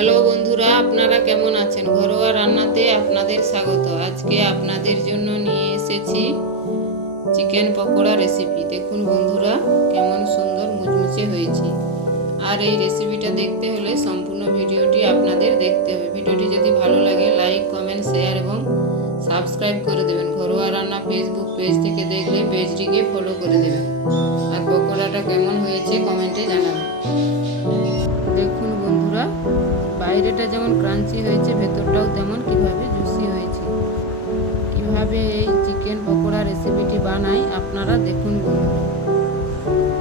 Hello বন্ধুরা, আপনারা কেমন আছেন? ঘরোয়া রান্নাতে আপনাদের স্বাগত। আজকে আপনাদের জন্য নিয়ে এসেছি চিকেন পকোড়া রেসিপি। দেখুন বন্ধুরা, কেমন সুন্দর মুচমুচে হয়েছে। আর এই রেসিপিটা দেখতে হলে সম্পূর্ণ ভিডিওটি আপনাদের দেখতে হবে। ভিডিওটি যদি ভালো লাগে লাইক, কমেন্ট, শেয়ার এবং সাবস্ক্রাইব করে দেবেন। ঘরোয়া রান্না ফেসবুক পেজ থেকে দেখলে পেজটিকে ফলো করে দেবেন। আর পকোড়াটা কেমন হয়েছে কমেন্টে জানাবেন। দেখুন বন্ধুরা, বাইরেটা যেমন ক্রাঞ্চি হয়েছে, ভেতরটাও তেমন কিভাবে জুসি হয়েছে। কিভাবে এই চিকেন পকোড়া রেসিপিটি বানাই আপনারা দেখুন বন্ধুরা।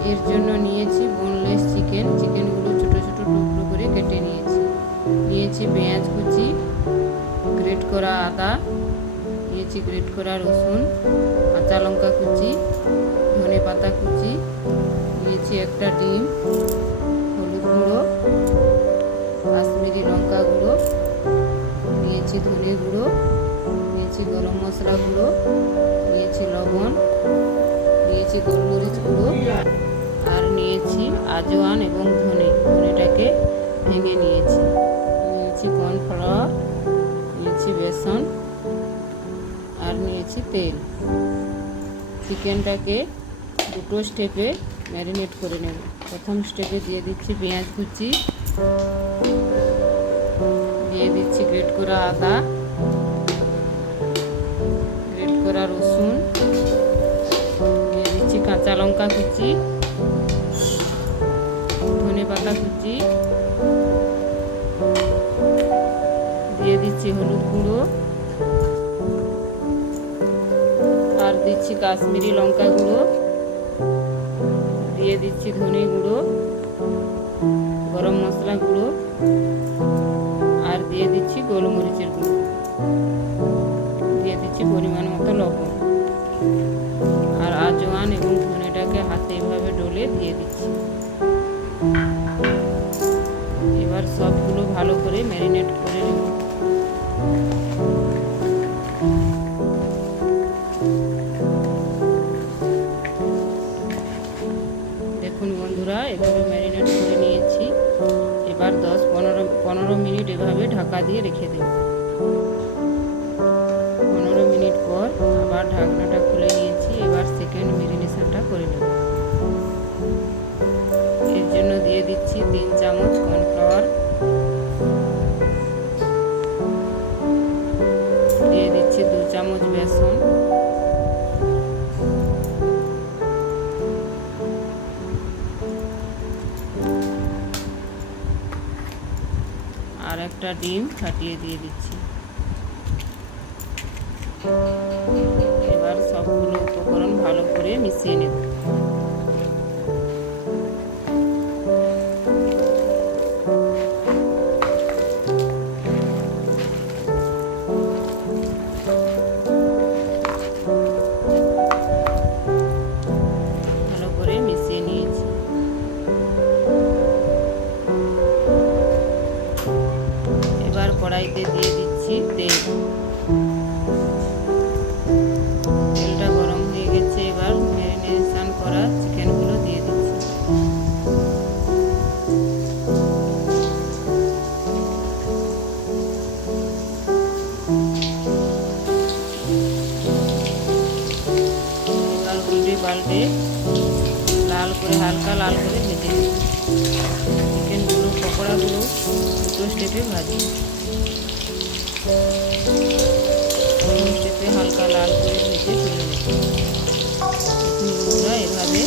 এর জন্য নিয়েছি বোনলেস চিকেন। চিকেনগুলো ছোট ছোট টুকরো করে কেটে নিয়েছি পেঁয়াজ কুচি, গ্রেট করা আদা, নিয়েছি গ্রেট করা রসুন, কাঁচা লঙ্কা কুচি, ধনে পাতা কুচি, নিয়েছি একটা ডিম, হলুদ গুঁড়ো, কাশ্মীরি লঙ্কা গুঁড়ো, নিয়েছি ধনে গুঁড়ো, নিয়েছি গরম মশলা গুঁড়ো, নিয়েছি লবণ, নিয়েছি গোলমরিচ গুঁড়ো, আর নিয়েছি আজওয়ান এবং ধনেটাকে ভেঙে নিয়েছি কর্নফ্লাওয়ার, নিয়েছি বেসন, আর নিয়েছি তেল। চিকেনটাকে দুটো স্টেপে ম্যারিনেট করে নেব। প্রথম স্টেপে দিয়ে দিচ্ছি পেঁয়াজ কুচি, দিয়ে দিচ্ছি গ্রেট করা আদা, গ্রেট করা রসুন, দিয়ে দিচ্ছি কাঁচা লঙ্কা কুচি, ধনে পাতা কুচি, দিয়ে দিচ্ছি হলুদ গুঁড়ো, আর দিচ্ছি কাশ্মীরি লঙ্কা গুঁড়ো, দিয়ে দিচ্ছি ধনে গুঁড়ো, গরম মশলা গুঁড়ো, আর দিয়ে দিচ্ছি গোলমরিচের গুঁড়ো, দিয়ে দিচ্ছি পরিমাণ মতো লবণ, আর আজওয়ান এবং ধনেটাকে হাতে এভাবে ডলে দিয়ে দিচ্ছি। এবার সবগুলো ভালো করে ম্যারিনেট করে নেব। দেখুন বন্ধুরা, এভাবে ম্যারিনেট করে নিয়েছি। এবার 10-15 মিনিট এভাবে ঢাকা দিয়ে রেখে দেব। 15 মিনিট পর আবার ঢাকনাটা খুলে নিয়েছি। এবার সেকেন্ড ম্যারিনেশনটা করে নেব। এর জন্য দিয়ে দিচ্ছি 3 চামচ কর্নফ্লাওয়ার, দিয়ে দিচ্ছি 2 চামচ বেসন, আর একটা ডিম ফাটিয়ে দিয়ে দিচ্ছি। এবার সবগুলো উপকরণ ভালো করে মিশিয়ে নেব। ভালো করে মিশিয়ে নিয়েছি। এবার কড়াইতে দিয়ে দিচ্ছি তেল। তেলটা গরম হয়ে গেছে। এবার ম্যারিনেশন করা চিকেনগুলো দিয়ে দিচ্ছি। এবার উল্টে পাল্টে হালকা লাল করে ভেজে দিচ্ছি। চিকেনগুলো পকোড়াগুলো দুটো স্টেপে ভাজি। প্রথম স্টেপে হালকা লাল করে ভেজে তুলে নেব। বন্ধুরা, এভাবে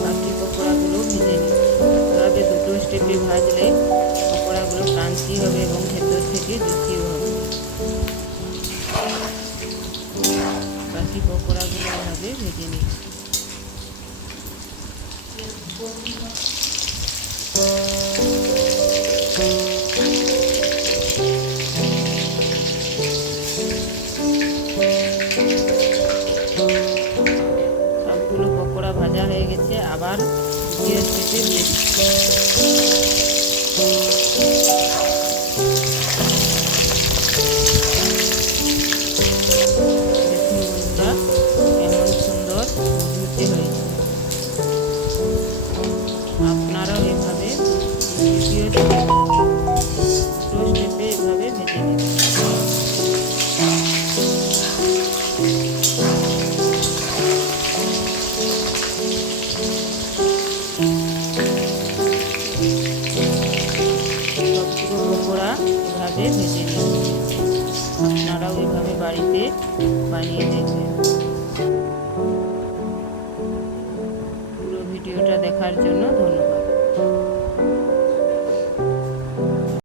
বাকি পকোড়াগুলো ভেজে নিই। এভাবে দুটো স্টেপে ভাজলে পকোড়াগুলো ক্রাঞ্চি হবে এবং ভেতর থেকে জুসিও হবে। বাকি পকোড়াগুলো এভাবে ভেজে নিচ্ছি। সবগুলো পকোড়া ভাজা হয়ে গেছে। আবার দ্বিতীয় স্টেপে দিয়ে দিচ্ছি। বাড়িতে বানিয়ে দেখবেন। পুরো ভিডিওটা দেখার জন্য ধন্যবাদ।